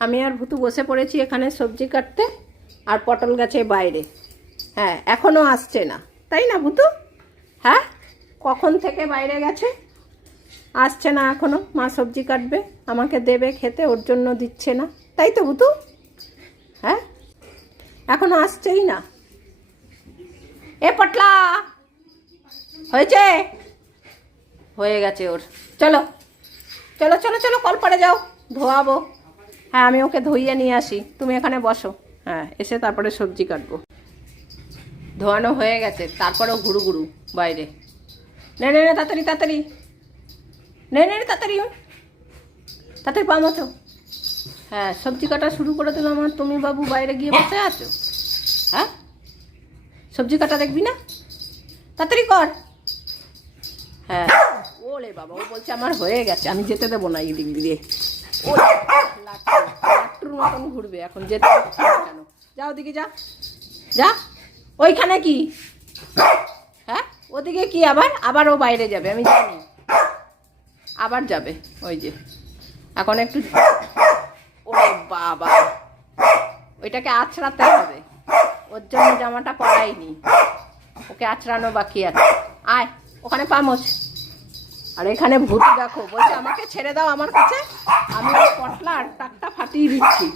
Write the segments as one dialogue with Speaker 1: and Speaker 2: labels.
Speaker 1: আমি আর ভুতু বসে পড়েছি এখানে সবজি কাটতে আর পটল গাছে বাইরে। হ্যাঁ এখনও আসছে না। তাই না ভুতু? হ্যাঁ? কখন থেকে বাইরে গেছে? আসছে না এখনও। মা সবজি কাটবে, আমাকে দেবে খেতে, ওর জন্য দিচ্ছে না। তাই তো ভুতু? হ্যাঁ? এখনও আসছেই না। এ পটলা! হয়েছে? হয়ে গেছে ওর। চলো। চলো চলো চলো কল পরে যাও, ধোয়াবো। হ্যাঁ আমি ওকে ধুইয়ে নিয়ে আসি। তুমি এখানে বসো। হ্যাঁ এসে তারপরে সবজি কাটবো। ধোয়ানো হয়ে গেছে, তারপরেও ঘুরু ঘুরু বাইরে। নে নে তাড়াতাড়ি তাড়াতাড়ি। নে নে তাড়াতাড়ি। তাড়াতাড়ি পামোছো হ্যাঁ সবজি কাটা শুরু করে দিলাম আমার। তুমি বাবু বাইরে গিয়ে বসে আছো? হ্যাঁ? সবজি কাটা দেখবি না? তাড়াতাড়ি কর। হ্যাঁ। ওলে বাবা, ও বলছে আমার হয়ে গেছে, আমি যেতে দেবো না এই দিক দিয়ে। ও লাট্টুর মতন ঘুরবে এখন যেতে কেন যা ওদিকে যা যা ওইখানে কি হ্যাঁ ওদিকে কি আবার আবার ও বাইরে যাবে আমি জানি আবার যাবে ওই যে এখন একটু ওরে বাবা ওইটাকে আছড়াতে হবে ওর জন্য জামাটা পরাইনি ওকে আছড়ানো বাকি আছে আয় ওখানে পামোচ আর এখানে ভূতি দেখো, বলছে আমাকে ছেড়ে দাও আমার কাছে, আমি ওই পটলা আর টাকটা ফাটিয়ে দিচ্ছি।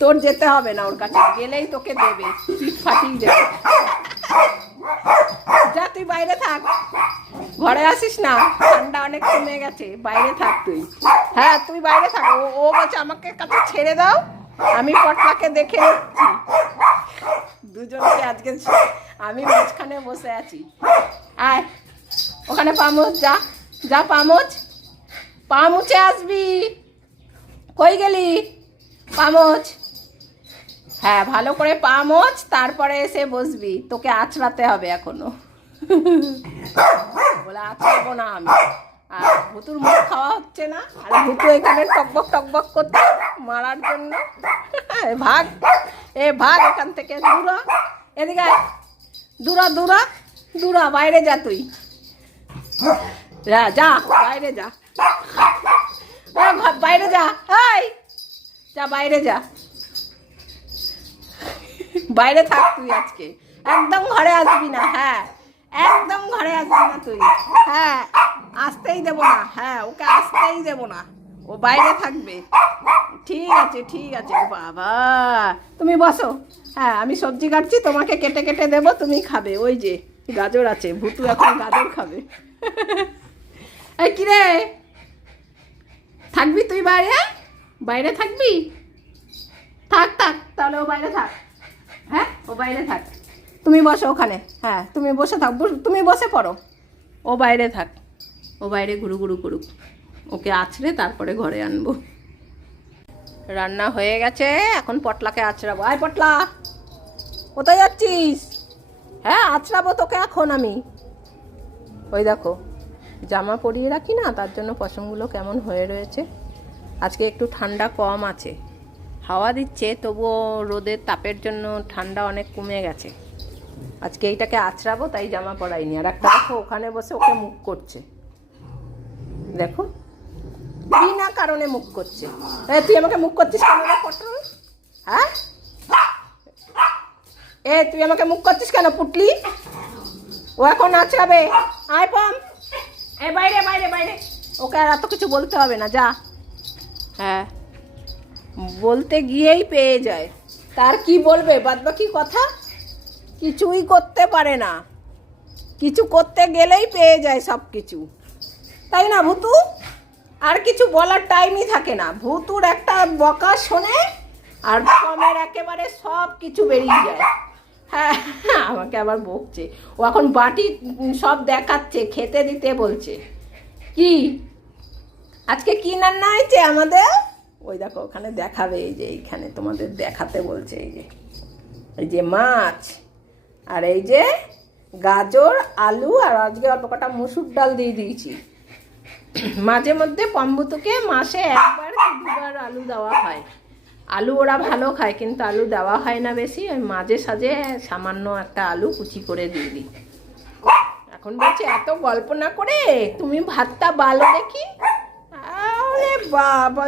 Speaker 1: তোর যেতে হবে না ওর কাছে, গেলেই তোকে দেবে, পিঠ ফাটিয়ে দেবে। যা, তুই বাইরে থাক। ঘরে আসিস না, ঠান্ডা অনেক কমে গেছে, বাইরে থাক তুই। হ্যাঁ তুই বাইরে থাক, ও বলছে আমাকে কাছে ছেড়ে দাও, আমি পটলাকে দেখে নিচ্ছি। দুজনকে আজকে, আমি মাঝখানে বসে আছি। আয়, ওখানে পামোচ যা। যা পামোচ পামুচে আসবি। কই গেলি? পামোচ হ্যাঁ ভালো করে পামোচ তারপরে এসে বসবি। তোকে আছড়াতে হবে এখনও। বলে আছড়াবো না আমি। আর ভুতুর মুখ খাওয়া হচ্ছে না। আর ভুতু এখানে টকবক টকবক করতে মারার জন্য। ভাগ, এ ভাগ, এখান থেকে দূরা এদিকে। দূরা দূরা দূরা বাইরে যা তুই। যা যা বাইরে যা। এ, বাইরে যা। এই যা বাইরে যা। বাইরে থাক তুই আজকে। একদম ঘরে আসবি না হ্যাঁ। একদম ঘরে আসবি না তুই হ্যাঁ। আসতেই দেবো না হ্যাঁ ওকে আসতেই দেবো না। ও বাইরে থাকবে। ঠিক আছে ঠিক আছে বাবা। তুমি বসো। হ্যাঁ আমি সবজি কাটছি তোমাকে কেটে কেটে দেবো তুমি খাবে। ওই যে গাজর আছে ভুতু এখন গাজর খাবে। এই কিরে থাকবি তুই বাইরে? বাইরে থাকবি? থাক থাক, তাহলে ও বাইরে থাক। হ্যাঁ? ও বাইরে থাক। তুমি বসো ওখানে। হ্যাঁ তুমি বসে থাক তুমি বসে পড়ো। ও বাইরে থাক। ও বাইরে ঘুরু ঘুরু করুক ওকে আছড়ে তারপরে ঘরে আনব। রান্না হয়ে গেছে, এখন পটলাকে আছড়াবো। আয় পটলা, কোথায় যাচ্ছিস? হ্যাঁ আছড়াবো তোকে এখন আমি। ওই দেখো। জামা পরিয়ে রাখি না তার জন্য পশমগুলো কেমন হয়ে রয়েছে। আজকে একটু ঠান্ডা কম আছে। হাওয়া দিচ্ছে তবুও রোদের তাপের জন্য ঠান্ডা অনেক কমে গেছে। আজকে এইটাকে আছড়াবো তাই জামা পরাইনি। আর একটা দেখো ওখানে বসে ওকে মুখ করছে। দেখো বিনা কারণে মুখ করছে। এ, তুই আমাকে মুখ করছিস কেন পটল? হ্যাঁ? এ তুই আমাকে মুখ করছিস কেন পুটলি? ও এখন আছড়াবে। আয় পাম। এ বাইরে বাইরে বাইরে। ওকে আর এত কিছু বলতে হবে না যা। হ্যাঁ। বলতে গিয়েই পেয়ে যায়। তার কি বলবে? বাদ বাকি কথা কিছুই করতে পারে না। কিছু করতে গেলেই পেয়ে যায় সব কিছু তাই না ভুতু? আর কিছু বলার টাইমই থাকে না। ভুতুর একটা বকা শোনে আর একেবারে সব কিছু বেরিয়ে যায়। হ্যাঁ আমাকে আবার বকছে। ও এখন বাটি সব দেখাচ্ছে, খেতে দিতে বলছে। কি? আজকে কি রান্না হয়েছে আমাদের? ওই দেখো, ওখানে দেখাবে, এই যে এইখানে তোমাদের দেখাতে বলছে, এই যে। এই যে মাছ, আর এই যে গাজর, আলু, আর আজকে অল্প কটা মুসুর ডাল দিয়ে দিয়েছি। মাঝে মধ্যে পম্বুতুকে মাসে একবার দুবার আলু দেওয়া হয়। আলু ওরা ভালো খায়, কিন্তু আলু দেওয়া হয় না বেশি, ওই মাঝে সাঝে সামান্য একটা আলু কুচি করে দিয়ে দিই। এখন বলছে, এত গল্প না করে তুমি ভাতটা বালো দেখি?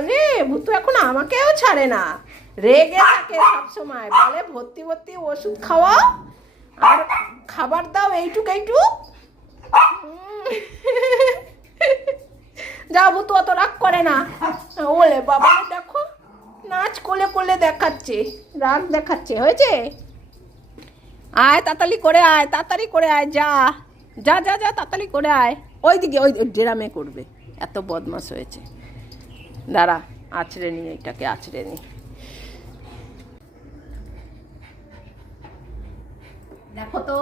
Speaker 1: রে, ভূতু এখন আমাকেও ছাড়ে না। রেগে থাকে সবসময়, বলে, ভর্তি ভর্তি ওষুধ খাওয়াও, আর খাবার দাও এইটুক এইটুক। যা ভূতু অত রাগ করে না। ওলে বাবা, দেখো নাচ কোলে কোলে দেখাচ্ছে রাগ দেখাচ্ছে, হয়েছে? আয় তাড়াতাড়ি করে আয়, তাড়াতাড়ি করে আয়, যা যা যা যা, তাড়াতাড়ি করে আয়। ওই দিকে ওই ড্রামে করবে, এত বদমাস হয়েছে। দাঁড়া, আছড়ে নি এটাকে, আছড়ে নি। দেখো তো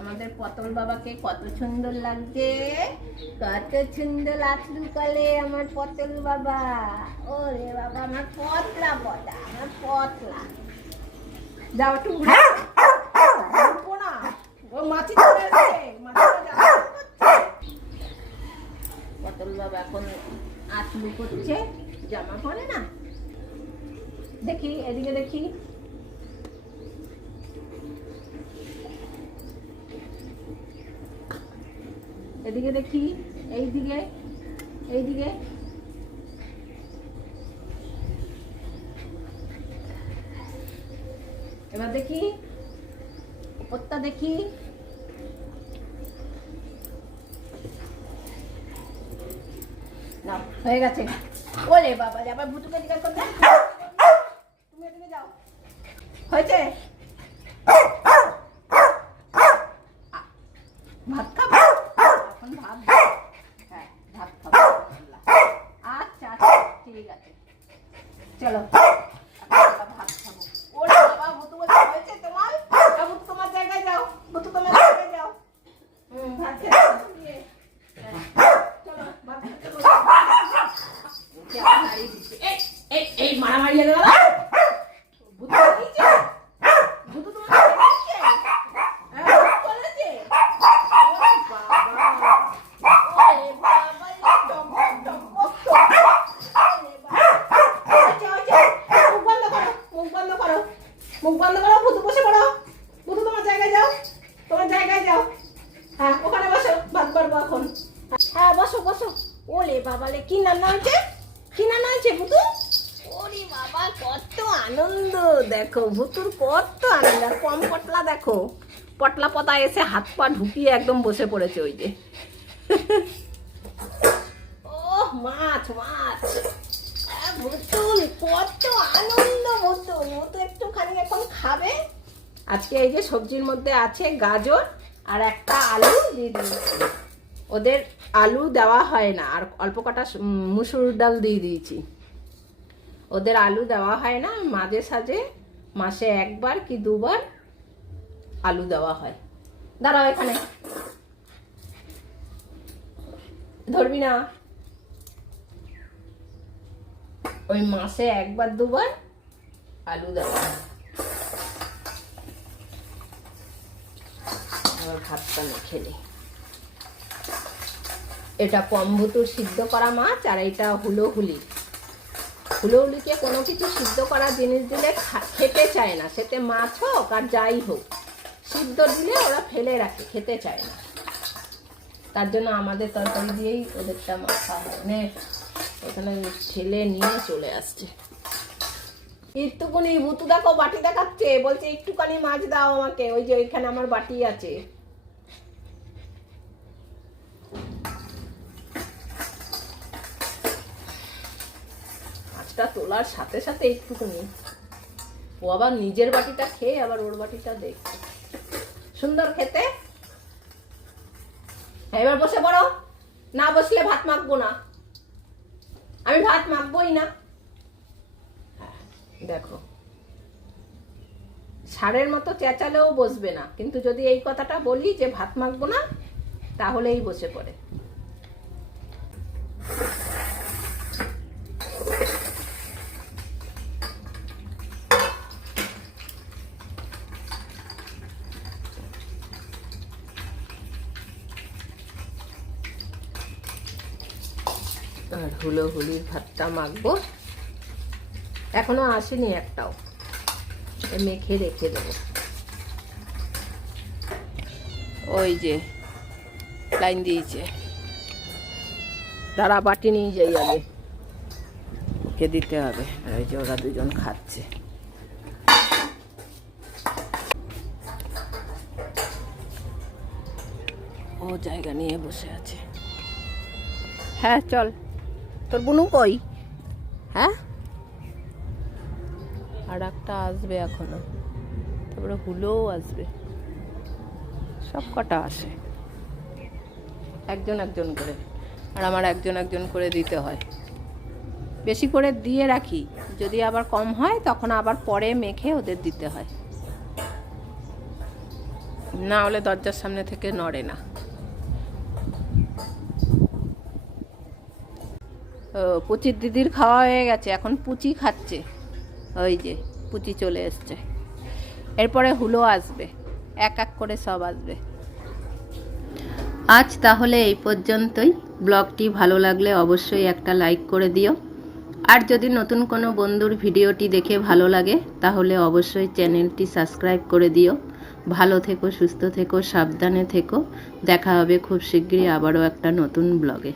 Speaker 1: আমাদের পটল বাবাকে কত সুন্দর লাগছে কত সুন্দর লাচলু কালে আমার পটল বাবা। ওরে বাবা আমার পতলা বদা আমার পতলা। যাও একটু ঘুরে না। ও মাছি চলে এসছে মাছিটা জ্বালাতন করছে। পটল বাবা এখন আতলু করছে জামা পরে না। দেখি এদিকে দেখি। এদিকে দেখি, এইদিকে এইদিকে। এবার দেখি, উপরটা দেখি। না, হয়ে গেছে। ওরে বাবা আবার ভুতুকে জিজ্ঞাসা করতে তুমি এদিকে যাও। হয়েছে ভাত খাব এখন ভাত দাও। হ্যাঁ ভাত খাব আচ্ছা আচ্ছা ঠিক আছে চলো এখন আমরা ভাত খাব ওরে বাবা ভুতু বলছে হয়েছে তোমার যাও, ভুতু তোমার জায়গায় যাও ভুতু তোমার জায়গায় যাও হুম ভাত খেতে বসো গিয়ে। হ্যাঁ, চলো ভাত খেতে বসো। ওকে আবার নাড়িয়ে দিচ্ছে। এই, এই, এই মারামারি হয়ে গেল ভুতু দিয়েছে ভুতু তোমার জায়গায় দিয়েছে? হ্যাঁ, ভুতু বলেছে? ওরে বাবা। ওরে বাবা, এ টকবক, টকবক, টকবক। ওরে বাবা। হয়েছে, হয়েছে। মুখ বন্ধ করো, মুখ বন্ধ করো। মুখ বন্ধ করো, ভুতু বসে পড়ো। ভুতু তোমার জায়গায় যাও। তোমার জায়গায় যাও। হ্যাঁ, ওখানে বসো। ভাত বাড়বো এখন। হ্যাঁ, বসো, বসো। ওলে বাবালে, কি রান্না হয়েছে? কি রান্না হয়েছে, ভুতু? ওরে বাবা, কত আনন্দ। দেখো ভুতুর কত আনন্দ। আর কম পটলা দেখো পটলা পতা এসে হাত পা ঢুকিয়ে একদম বসে পড়েছে ওই যে। ও মাছ মাছ। আহ, ভুতুল কত আনন্দ ভুতুল ভুতু একটুখানি এখন খাবে। আজকে এই যে সবজির মধ্যে আছে গাজর আর একটা আলু দিয়ে দিয়েছি। ওদের আলু দেওয়া হয় না, আর অল্প কটা মুসুর ডাল দিয়ে দিয়েছি। ওদের আলু দেওয়া হয় না, মাঝে সাঝে, মাসে একবার কি দুবার আলু দেওয়া হয়। দাঁড়াও এখানে। ধরবি না। ওই মাসে একবার দুবার আলু দেওয়া হয়। ভাতটা না। খেলে এটা কম্বুতুর সিদ্ধ করা মাছ আর এটা হুলো হুলি। হুলোহুলিকে কোনো কিছু সিদ্ধ করা জিনিস দিলে খেতে চায় না। সেতে মাছ হোক আর যাই হোক, সিদ্ধ দিলে ওরা ফেলে রাখে, খেতে চায় না। তার জন্য আমাদের তরকারি দিয়েই ওদেরটা মাখা হয়। নে এখানে ছেলে নিয়ে চলে আসছে। একটুকুনি ভুতু দেখো, বাটি দেখাচ্ছে। বলছে, একটুখানি মাছ দাও আমাকে। ওই যে ওইখানে আমার বাটি আছে। মাছটা তোলার সাথে সাথে একটুকুনি ও আবার নিজের বাটিটা খেয়ে আবার ওর বাটিটা দেখছে। সুন্দর খেতে। এবার বসে পড়ো। না বসলে ভাত মাখবো না। আমি ভাত মাখবোই না। হ্যাঁ, দেখো। ষাঁড়ের মতো চেঁচালেও বসবে না। কিন্তু যদি এই কথাটা বলি যে ভাত মাখবো না তাহলেই বসে পড়ে। হুলো হুলির ভাতটা মাখবো। এখনও আসেনি একটাও। মেখে রেখে দেবো। ওই যে, লাইন দিয়েছে। তারা বাটি নিয়ে যাই আগে। ওকে দিতে হবে। ওই যে ওরা দুজন খাচ্ছে। ও জায়গা নিয়ে বসে আছে। হ্যাঁ চল। তোর বুনু কই? হ্যাঁ? আর একটা আসবে এখনও। তারপরে হুলোও আসবে। সব কটা আসে। একজন একজন করে। আর আমার একজন একজন করে দিতে হয়। বেশি করে দিয়ে রাখি। যদি আবার কম হয়, তখন আবার পরে মেখে ওদের দিতে হয়। না হলে দরজার সামনে থেকে নড়ে না ও পুচির দিদির খাওয়া হয়ে গেছে, এখন পুচি খাচ্ছে। ওই যে, পুচি চলে এসছে। এরপরে হুলো আসবে, এক এক করে সব আসবে। আজ তাহলে এই পর্যন্তই। ব্লগটি ভালো লাগলে অবশ্যই একটা লাইক করে দিও। আর যদি নতুন কোনো বন্ধুর ভিডিওটি দেখে ভালো লাগে, তাহলে অবশ্যই চ্যানেলটি সাবস্ক্রাইব করে দিও। ভালো থেকো, সুস্থ থেকো, সাবধানে থেকো। দেখা হবে খুব শীঘ্রই আবারও একটা নতুন ব্লগে।